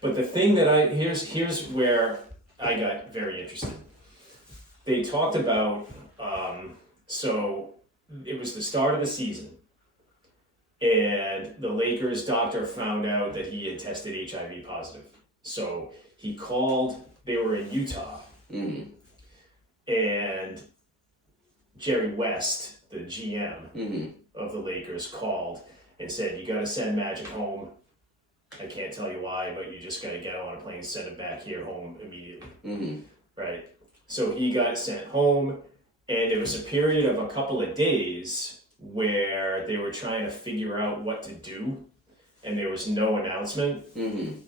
But the thing that here's where I got very interested. They talked about so it was the start of the season, and the Lakers doctor found out that he had tested HIV positive. So he called. They were in Utah. Mm-hmm. And Jerry West, the GM Mm-hmm. of the Lakers, called and said, "You got to send Magic home. I can't tell you why, but you just got to get on a plane, send him back here home immediately." Mm-hmm. Right? So he got sent home, and there was a period of a couple of days where they were trying to figure out what to do, and there was no announcement. Mm-hmm.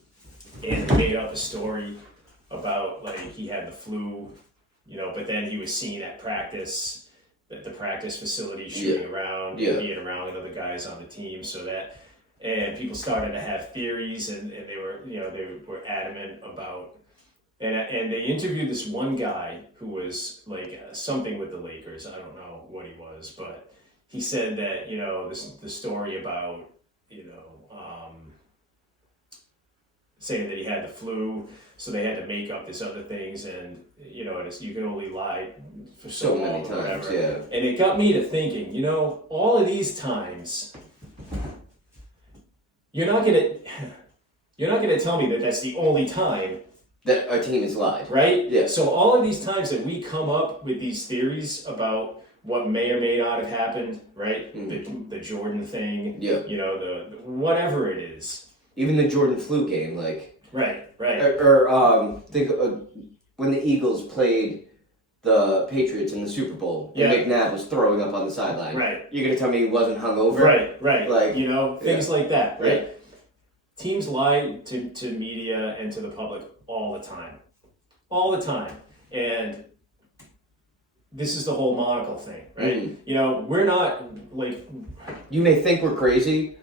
And they made up a story about like he had the flu, but then he was seen at practice, at the practice facility shooting around, being around with other guys on the team, and people started to have theories, and they were adamant about, and they interviewed this one guy who was like something with the Lakers. I don't know what he was, but he said that the story about saying that he had the flu, so they had to make up this other things, and you can only lie for so many long, times, whatever. yeah. And it got me to thinking, all of these times you're not gonna tell me that that's the only time that a team has lied. Right? Yeah. So all of these times that we come up with these theories about what may or may not have happened, right? The Jordan thing, Yeah. The whatever it is. Even the Jordan flu game, like. Right. Think when the Eagles played the Patriots in the Super Bowl, and McNabb was throwing up on the sideline. Right. You're gonna tell me he wasn't hungover? Right. Like, things like that, right? Yeah. Teams lie to media and to the public all the time, and this is the whole monocle thing, right? We're not like. You may think we're crazy,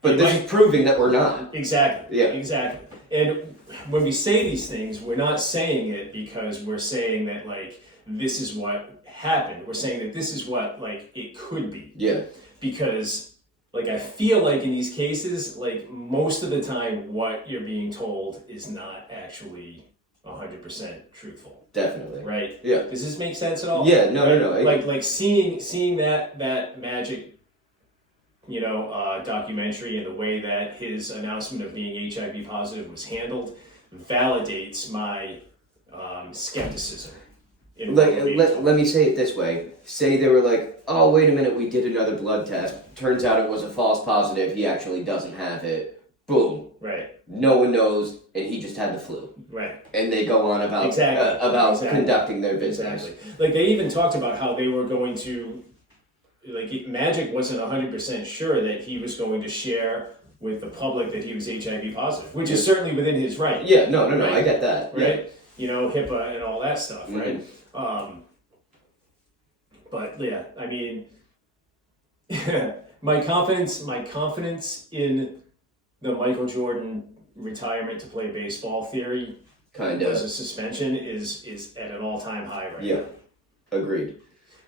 but this is proving that we're not. Exactly. Yeah. Exactly. And when we say these things, we're not saying it because we're saying that like this is what happened. We're saying that this is what like it could be. Yeah. Because like I feel like in these cases, like most of the time, what you're being told is not actually 100% truthful. Definitely. Right. Yeah. Does this make sense at all? Yeah. No. Right? No. Like seeing that Magic, documentary and the way that his announcement of being HIV positive was handled validates my skepticism. Let me say it this way. Say they were like, oh, wait a minute, we did another blood test. Turns out it was a false positive. He actually doesn't have it. Boom. Right. No one knows, and he just had the flu. Right. And they go on about conducting their business. Exactly. Like they even talked about how they were going to, like Magic wasn't 100% sure that he was going to share with the public that he was HIV positive, which is certainly within his right. Yeah. No. Right? I get that. Right. HIPAA and all that stuff. Mm-hmm. Right. But yeah, I mean, my confidence in the Michael Jordan retirement to play baseball theory as a suspension is at an all-time high right now. Yeah, agreed.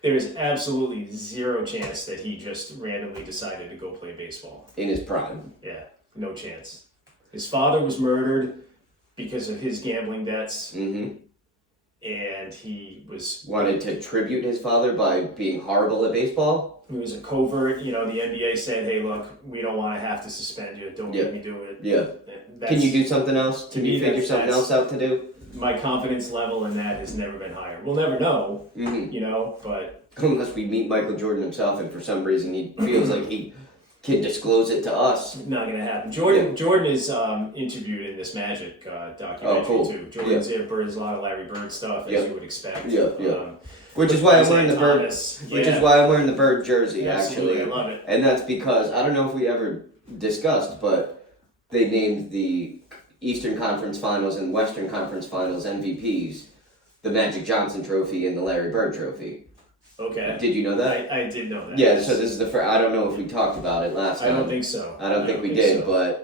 There is absolutely zero chance that he just randomly decided to go play baseball. In his prime. Yeah, no chance. His father was murdered because of his gambling debts. Mm-hmm. And he wanted to tribute his father by being horrible at baseball. He was a covert. The NBA said, "Hey, look, we don't want to have to suspend you. Don't make me do it." Yeah. Can you do something else? Can you figure something else out to do? My confidence level in that has never been higher. We'll never know. Mm-hmm. But unless we meet Michael Jordan himself, and for some reason he feels like he can disclose it to us. Not gonna happen. Jordan is interviewed in this Magic documentary too. Jordan's there, Bird's a lot of Larry Bird stuff, as you would expect. Which is why I'm wearing the Bird. Which is why I'm wearing the Bird jersey. Actually, I love it. And that's because I don't know if we ever discussed, but they named the Eastern Conference Finals and Western Conference Finals MVPs the Magic Johnson Trophy and the Larry Bird Trophy. Okay. Did you know that? I did know that. Yeah, so this is the first. I don't know if we talked about it last time. I don't think so. I don't think we did, but.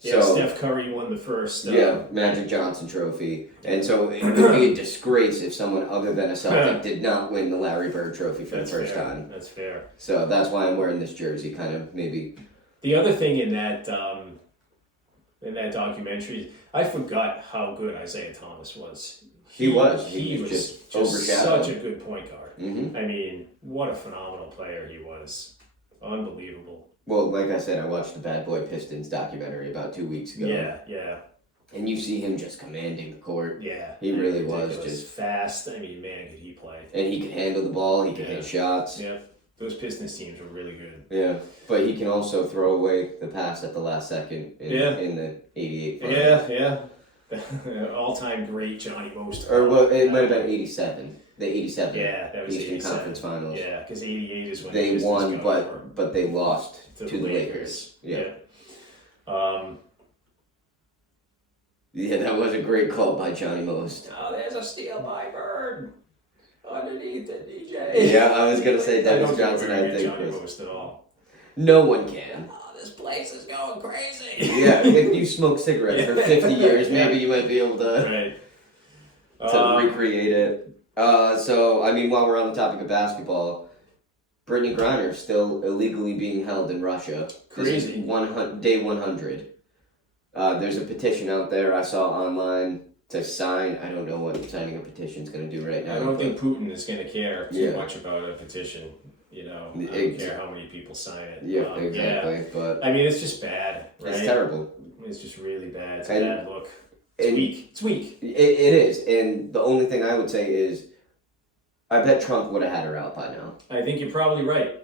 Yeah, Steph Curry won the first. Magic Johnson Trophy. And so it would be a disgrace if someone other than a Celtic did not win the Larry Bird Trophy for the first time. That's fair. So that's why I'm wearing this jersey, kind of, maybe. The other thing in that documentary, I forgot how good Isaiah Thomas was. He was just overshadowed. Such a good point guard. Mm-hmm. I mean, what a phenomenal player he was. Unbelievable. Well, like I said, I watched the Bad Boy Pistons documentary about 2 weeks ago. Yeah. And you see him just commanding the court. Yeah. He really was just fast. I mean, man, could he play. And he could handle the ball. He could hit shots. Yeah. Those Pistons teams were really good. Yeah. But he can also throw away the pass at the last second in the 88 finals. Yeah. All-time great Johnny Most. Or well, it might have been 87. The 87. Yeah, that was Eastern 87. Conference Finals. Yeah, because 88 is when they won, but they lost to the Lakers. Yeah. Yeah, that was a great call by Johnny Most. Oh, there's a steal by Bird underneath the DJ. Yeah, I was gonna say Dennis Johnson. I think Johnny Most at all. No one can. Oh, this place is going crazy. Yeah, if you smoke cigarettes for 50 years, maybe you might be able to recreate it. So, I mean, while we're on the topic of basketball, Brittany Griner still illegally being held in Russia. Crazy. Day 100. There's a petition out there I saw online to sign. I don't know what signing a petition is going to do right now. I don't think Putin is going to care too much about a petition. You know, I don't care how many people sign it. Yeah, exactly. Yeah. But I mean, it's just bad, right? it's terrible. It's just really bad. It's a bad look. It's and weak. It's weak. It is. And the only thing I would say is, I bet Trump would have had her out by now. I think you're probably right.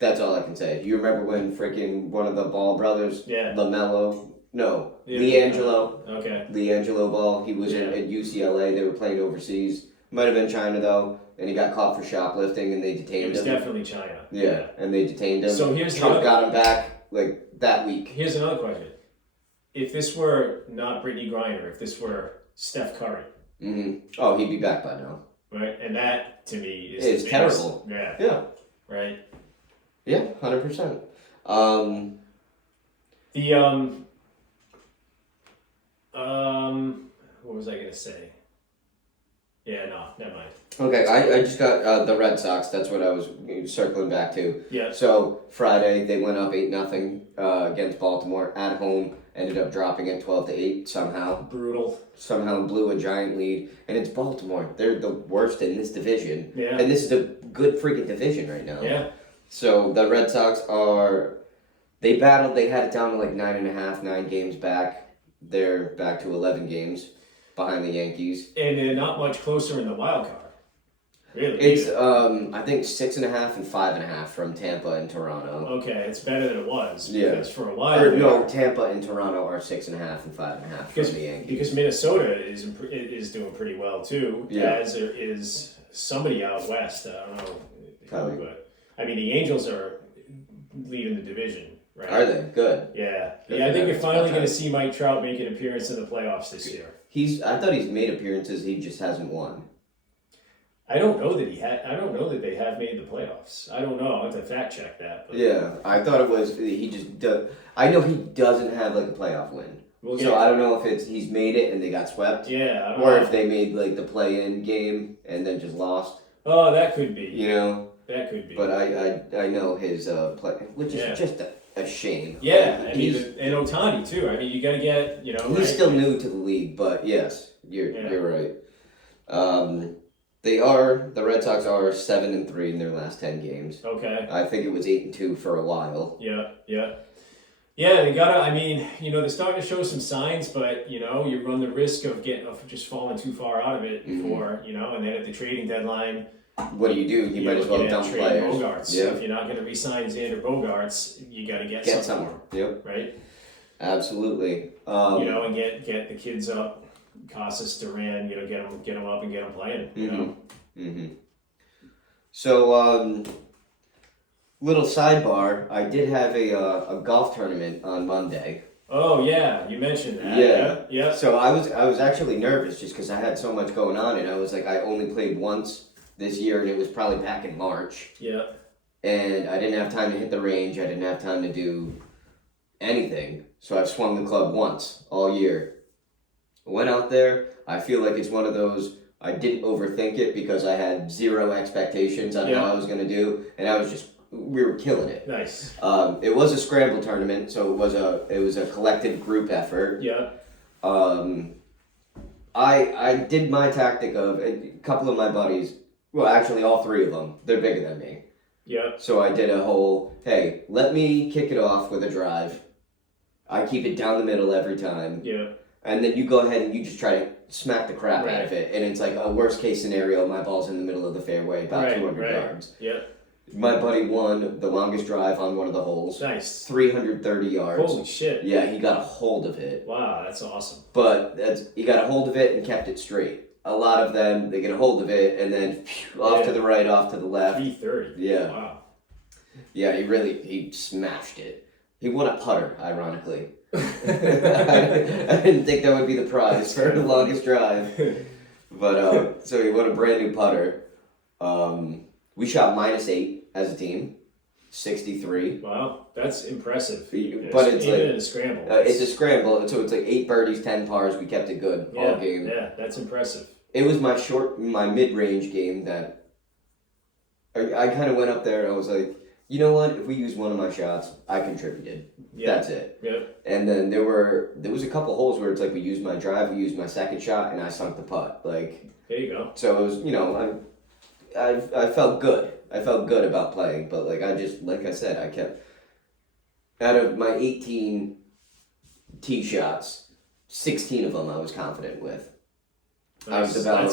That's all I can say. Do you remember when freaking one of the Ball brothers, LaMelo, LiAngelo. Okay. LiAngelo Ball, he was at UCLA. They were playing overseas. Might have been China though, and he got caught for shoplifting, and they detained him. It was definitely China. Yeah, and they detained him. So here's Trump got him back like that week. Here's another question: if this were not Brittany Griner, if this were Steph Curry, oh, he'd be back by now. Right, and that to me is it's terrible. Yeah. Yeah. Right. Yeah, 100%. What was I gonna say? Yeah, no, never mind. Okay, I just got the Red Sox. That's what I was circling back to. Yeah. So Friday they went up 8-0 against Baltimore at home. Ended up dropping it 12-8 somehow. Brutal. Somehow blew a giant lead, and it's Baltimore. They're the worst in this division. Yeah. And this is a good freaking division right now. Yeah. So the Red Sox they battled. They had it down to like 9.5, 9 games back. They're back to 11 games behind the Yankees. And they're not much closer in the wild card. Really? It's I think 6.5 and 5.5 from Tampa and Toronto. Okay, it's better than it was. Yeah. Because for a while. Tampa and Toronto are 6.5 and 5.5 from the Yankees. Because Minnesota is doing pretty well too. Yeah. As there is somebody out west. I don't know. Probably. But I mean, the Angels are leading the division, right? Are they? Good. Yeah. Good I think them. you're finally going to see Mike Trout make an appearance in the playoffs this year. I thought he's made appearances. He just hasn't won. I don't know that I don't know that they have made the playoffs. I don't know. I have to fact check that. But. Yeah, I thought it was he just does. I know he doesn't have like a playoff win. Well, so I don't know if he's made it and they got swept. Yeah. I don't or know. if they made like the play-in game and then just lost. Oh, that could be. You know. That could be. But I know his play, which is just a shame. Yeah, I mean, and Ohtani too. I mean, you got to get He's still new to the league, but yes, you're right. The Red Sox are 7-3 in their last 10 games. Okay. I think it was 8-2 for a while. Yeah. They gotta. I mean, they're starting to show some signs, but you run the risk of just falling too far out of it before and then at the trading deadline. What do? You might as well dump players. Bogarts. Yeah. If you're not going to re-sign Xander Bogarts, you got to get someone. Yep. Right. Absolutely. And get the kids up. Casas, Duran, get them up and get them playing. So, little sidebar. I did have a golf tournament on Monday. Oh yeah, you mentioned that. Yeah. So I was actually nervous just because I had so much going on, and I was like, I only played once this year, and it was probably back in March. Yeah. And I didn't have time to hit the range. I didn't have time to do anything. So I've swung the club once all year. Went out there. I feel like it's one of those, I didn't overthink it because I had zero expectations on how I was going to do. And we were killing it. Nice. It was a scramble tournament, so it was a collective group effort. Yeah. I did my tactic of a couple of my buddies. Well, actually, all 3 of them. They're bigger than me. Yeah. So I did a whole, hey, let me kick it off with a drive. I keep it down the middle every time. Yeah. And then you go ahead and you just try to smack the crap out of it. And it's like a worst case scenario, my ball's in the middle of the fairway, about 200 yards. Yeah. My buddy won the longest drive on one of the holes. Nice. 330 yards. Holy shit. Yeah, he got a hold of it. Wow, that's awesome. But he got a hold of it and kept it straight. A lot of them, they get a hold of it and then off to the right, off to the left. 330. Yeah. Wow. Yeah, he smashed it. He won a putter, ironically. I didn't think that would be the prize for the longest drive. But, so he won a brand new putter. We shot -8 as a team. 63. Wow, that's impressive. But it's even like in a scramble. It's a scramble, so it's like 8 birdies, 10 pars. We kept it good all game. Yeah, that's impressive. It was my mid-range game that I kind of went up there and I was like, you know what? If we use one of my shots, I contributed. Yeah. That's it. Yeah. And then there was a couple holes where it's like we used my drive, we used my second shot, and I sunk the putt. Like there you go. So it was I felt good. I felt good about playing, but like I said, I kept out of my 18 tee shots, 16 of them I was confident with. Nice. I was about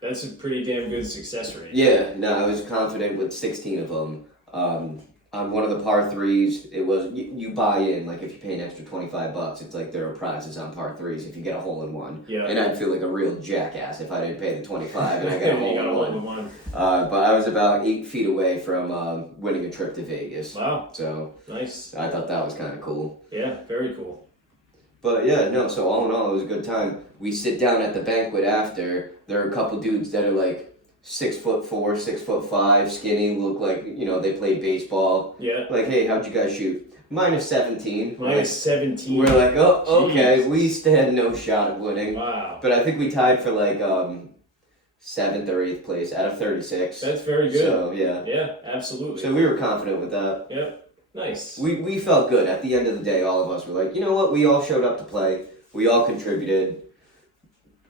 that's a pretty damn good success rate. Yeah, no, I was confident with 16 of them. On one of the par threes, it was you buy in, like if you pay an extra $25, it's like there are prizes on par threes if you get a hole in one. Yeah. And I'd feel like a real jackass if I didn't pay the 25 and I got a hole in one. But I was about 8 feet away from winning a trip to Vegas. Wow. So nice. I thought that was kind of cool. Yeah, very cool. But yeah, no, so all in all, it was a good time. We sit down at the banquet after. There are a couple dudes that are like 6'4", 6'5", skinny, look like, they play baseball. Yeah. Like, hey, how'd you guys shoot? -17. -17. We're like, oh, okay, Jeez. we stand no shot of winning. Wow. But I think we tied for like 7th or 8th place out of 36. That's very good. So, yeah. Yeah, absolutely. So we were confident with that. Yep. Nice. We felt good. At the end of the day, all of us were like, you know what? We all showed up to play. We all contributed.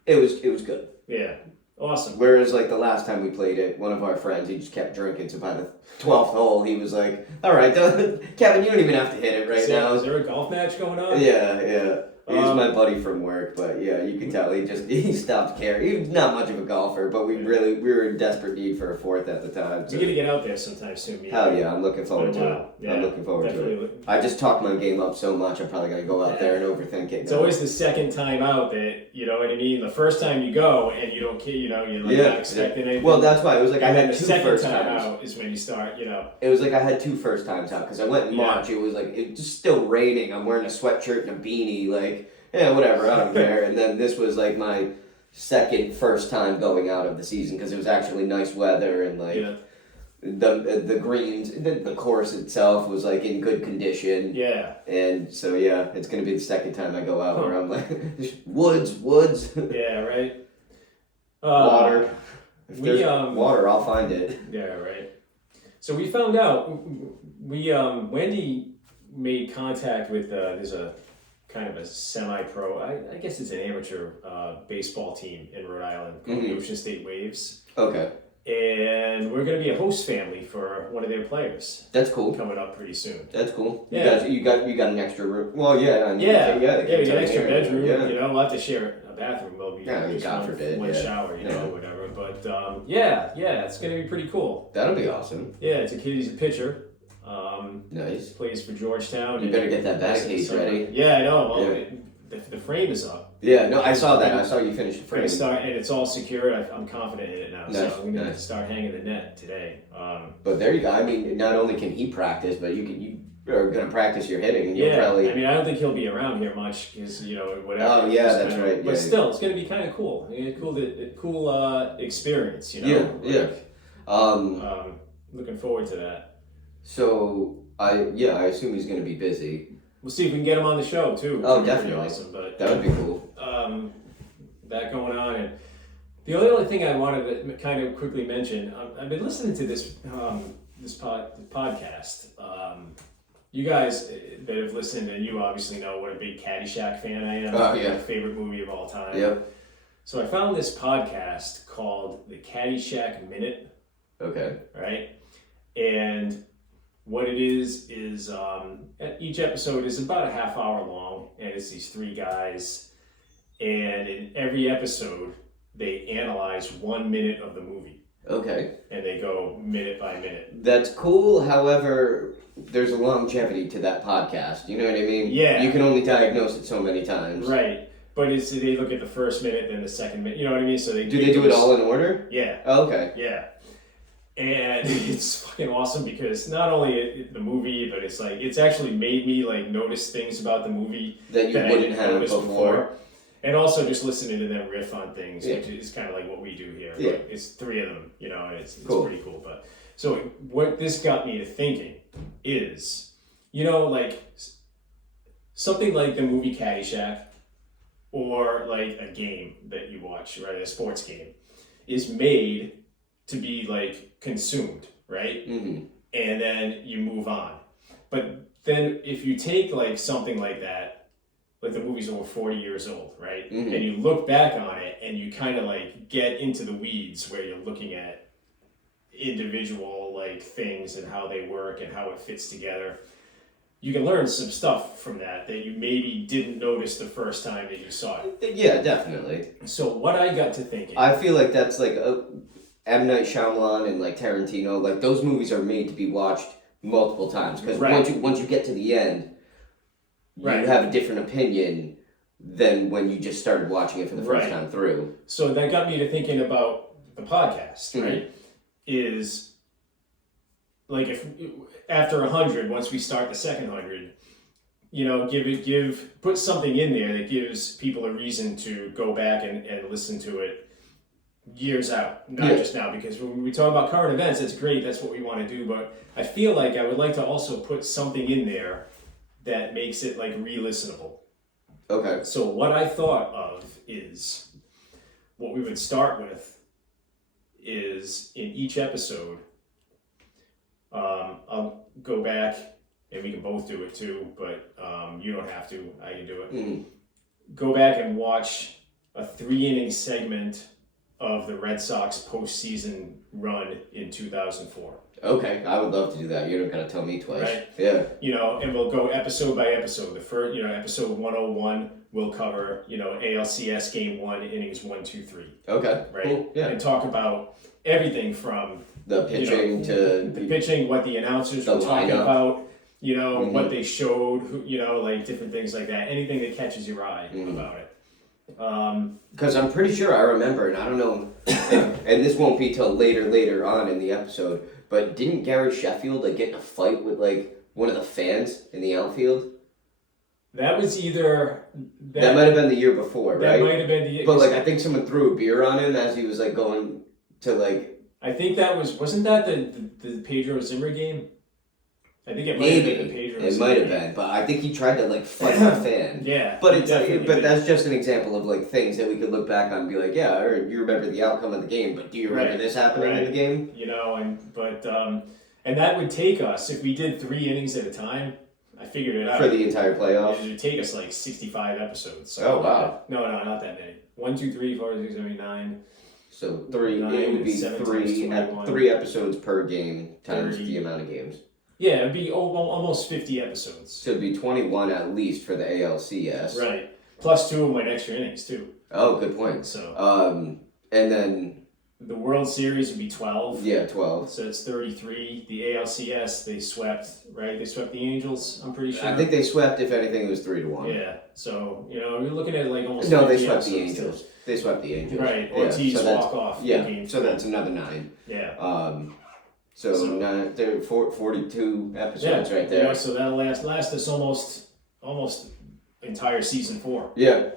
It was good. Yeah. Awesome. Whereas, like, the last time we played it, one of our friends, he just kept drinking. So by the 12th hole, he was like, all right, Kevin, you don't even have to hit it right now. Is there a golf match going on? Yeah. He's my buddy from work, but yeah, you can tell he stopped caring. He was not much of a golfer, but we were in desperate need for a fourth at the time. So. We're gonna get out there sometime soon. Hell yeah, I'm looking forward to it. Yeah, I'm looking forward to it. I just talked my game up so much, I'm probably gonna go out there and overthink it. It's always the second time out that, you know what I mean? The first time you go and you don't care, you're like not expecting anything. Well, that's why it was like and I had the two second first time times. out is when you start, It was like I had two first times out because I went in March. It was like it's just still raining. I'm wearing a sweatshirt and a beanie. Like, yeah, whatever. I don't care. And then this was like my first time going out of the season because it was actually nice weather and like the greens, the course itself was like in good condition. Yeah. And so it's gonna be the second time I go out where I'm like woods. Yeah. Right. Water. If there's water, I'll find it. Yeah. Right. So we found out Wendy made contact with there's a kind of a semi-pro, I guess it's an amateur baseball team in Rhode Island called the Ocean State Waves. Okay. And we're going to be a host family for one of their players. That's cool. Coming up pretty soon. That's cool. Yeah. You got an extra room. Well, yeah. We got an extra area. bedroom. Yeah. We'll have to share a bathroom. There'll be one shower, whatever. But it's going to be pretty cool. That'll be awesome. Yeah, it's a kid. He's a pitcher. Nice. Plays for Georgetown. You better get that batting cage ready. Yeah, I know. Well, the frame is up. Yeah, no, I saw that. I saw you finish the frame. And it's all secured. I'm confident in it now. Nice, so I'm going to start hanging the net today. But there you go. I mean, not only can he practice, but you are going to practice your hitting. And you'll probably... I mean, I don't think he'll be around here much because, whatever. Oh, yeah, that's right. But still, it's going to be kind of cool. Cool experience, Yeah. Looking forward to that. So, I assume he's going to be busy. We'll see if we can get him on the show, too. Oh, definitely. Awesome, but, that would be cool. That going on. And the only other thing I wanted to kind of quickly mention, I've been listening to this podcast. You guys that have listened, and you obviously know what a big Caddyshack fan I am. Oh, yeah. My favorite movie of all time. Yep. So I found this podcast called the Caddyshack Minute. Okay. Right? And what it is each episode is about a half hour long, and it's these three guys, and in every episode they analyze 1 minute of the movie. Okay. And they go minute by minute. That's cool. However, there's a longevity to that podcast. You know what I mean? Yeah. You can only diagnose it so many times. Right. But they look at the first minute, then the second minute. You know what I mean? So do they do it all in order? Yeah. Oh, okay. Yeah. And it's fucking awesome because not only the movie, but it's actually made me notice things about the movie that you wouldn't have before. And also just listening to them riff on things, yeah. which is kind of like what we do here. Yeah. But it's three of them, and it's cool. Pretty cool. But so what this got me to thinking is, something like the movie Caddyshack or like a game that you watch, right? A sports game is made to be consumed, right? Mm-hmm. And then you move on. But then if you take something like that, the movie's over 40 years old, right? Mm-hmm. And you look back on it and you kind of get into the weeds where you're looking at individual like things and how they work and how it fits together. You can learn some stuff from that you maybe didn't notice the first time that you saw it. Yeah, definitely. So what I got to thinking, I feel like that's like M. Night Shyamalan and like Tarantino, like those movies are made to be watched multiple times because once you get to the end, you have a different opinion than when you just started watching it for the first time through. So that got me to thinking about the podcast, right? Is like if after 100, once we start the second 100, put something in there that gives people a reason to go back and listen to it years out, not just now. Because when we talk about current events, that's great, that's what we want to do. But I feel like I would like to also put something in there that makes it like re-listenable. Okay. So what I thought of is what we would start with is in each episode, I'll go back and we can both do it too, but you don't have to, I can do it. Mm-hmm. Go back and watch a 3-inning segment of the Red Sox postseason run in 2004. Okay, I would love to do that. You don't gotta tell me twice. Right? Yeah. And we'll go episode by episode. The first, episode 101 will cover, ALCS game 1, innings 1, 2, 3. Okay. Right? Cool. Yeah. And talk about everything from the pitching to the pitching, what the announcers were talking about, what they showed, like different things like that. Anything that catches your eye about it. Because I'm pretty sure I remember, and I don't know, and this won't be till later on in the episode, but didn't Gary Sheffield get in a fight with one of the fans in the outfield? That was either that might have been the year before, right? That might have been the year. But I think someone threw a beer on him as he was going to I think that wasn't that the Pedro Zimmer game? I think it might have been the Pedro Zimmer. It might have been, but I think he tried to fight a fan. Yeah. But but that's just an example of things that we could look back on and be like, yeah, or you remember the outcome of the game, but do you remember this happening in the game? And that would take us, if we did 3 innings at a time, I figured it out. For the entire playoffs? It would take us 65 episodes. So, oh, wow. No, not that many. 1, 2, 3, 4, 6, 7, 8, 9. So 3, it would be 3 episodes per game times 30. The amount of games. Yeah, it'd be almost 50 episodes. So it'd be 21 at least for the ALCS. Right. Plus 2 of my extra innings, too. Oh, good point. So. And then. The World Series would be 12. Yeah, 12. So it's 33. The ALCS, they swept, right? They swept the Angels, I'm pretty sure. I think they swept, if anything, it was 3-1. Yeah. So, you're looking at almost. No, they swept the Angels. They swept the Angels. Right. Ortiz walk off. Yeah, so that's another 9. Yeah. So 42 episodes right there. Yeah, so that'll last us almost entire season 4. Yeah.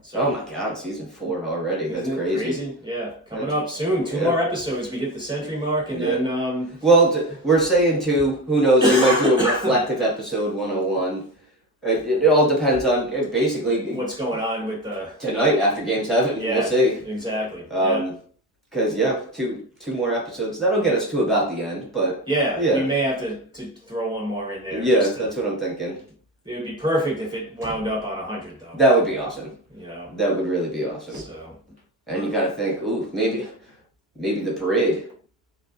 So, oh my God, season 4 already. That's crazy. Yeah, coming up soon. 2 more episodes. We hit the century mark, and then. Well, we're saying 2. Who knows? We might do a reflective episode 101. It all depends on basically what's going on with tonight after Game 7. Yeah, we'll see. Exactly. Because two more episodes, that'll get us to about the end. But we may have to throw one more in there. Yeah, that's what I'm thinking. It would be perfect if it wound up on 100, though. That would be awesome. That would really be awesome. So, and you gotta think, ooh, maybe the parade.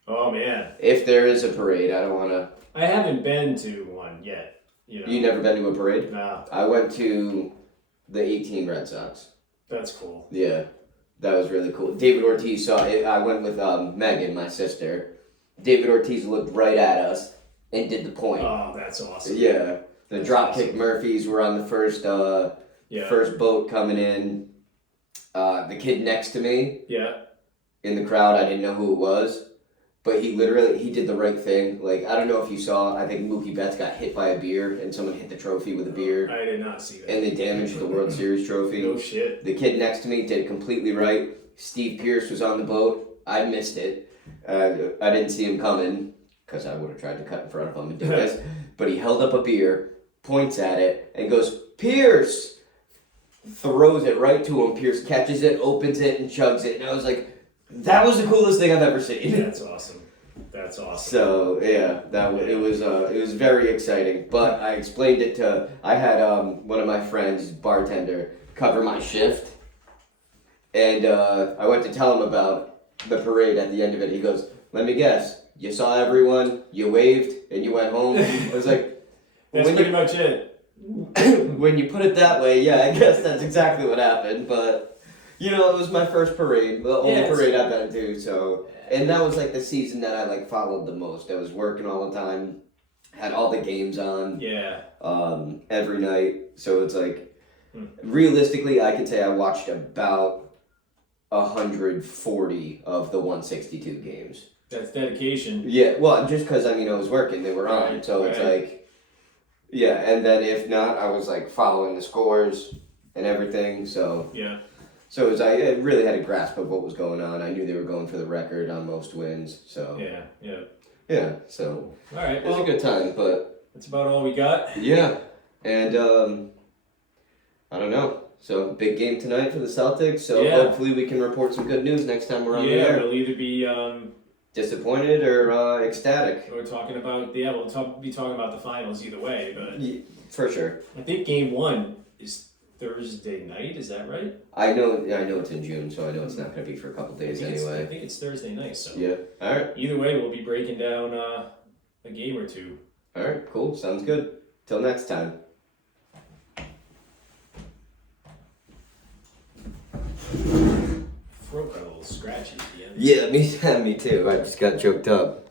Oh man! If there is a parade, I don't want to. I haven't been to one yet. You never been to a parade? No. I went to the 18 Red Sox. That's cool. Yeah, that was really cool. David Ortiz saw it. I went with Megan, my sister. David Ortiz looked right at us and did the point. Oh, that's awesome. Yeah. The Dropkick Murphys were on the first boat coming in. The kid next to me in the crowd, I didn't know who it was, but he did the right thing. I don't know if you saw, I think Mookie Betts got hit by a beer and someone hit the trophy with a beer. I did not see that. And they damaged the World Series trophy. No shit. The kid next to me did it completely right. Steve Pierce was on the boat. I missed it. I didn't see him coming because I would have tried to cut in front of him and do this. But he held up a beer, points at it, and goes, "Pierce!" Throws it right to him. Pierce catches it, opens it, and chugs it. And I was like, that was the coolest thing I've ever seen. That's awesome. That's awesome. So, yeah, it was very exciting. But I explained it to, I had one of my friends, bartender, cover my shift. And I went to tell him about the parade at the end of it. He goes, let me guess. You saw everyone, you waved, and you went home. It was like... That's pretty much it. When you put it that way, yeah, I guess that's exactly what happened. But, you know, it was my first parade. The only parade I've been to, so... And that was, like, the season that I, like, followed the most. I was working all the time. Had all the games on. Yeah. Every night. So it's like... Realistically, I could say I watched about 140 of the 162 games. That's dedication. Yeah, well, just because, I mean, I was working. They were on. So it's like... Yeah, and then if not, I was, like, following the scores and everything, so... Yeah. So it was, I really had a grasp of what was going on. I knew they were going for the record on most wins, so... Yeah, so... All right, it was a good time, but... That's about all we got. Yeah, and, I don't know. So, big game tonight for the Celtics, so hopefully we can report some good news next time we're on the air. Yeah, we'll either be... disappointed or ecstatic. We're talking about... Yeah, we'll be talking about the finals either way, but... Yeah, for sure. I think game 1 is Thursday night, is that right? I know it's in June, so I know it's not going to be for a couple days anyway. I think it's Thursday night, so... Yeah, alright. Either way, we'll be breaking down a game or two. Alright, cool. Sounds good. Till next time. Throat got a little scratchy at the end. Yeah, me too. I just got choked up.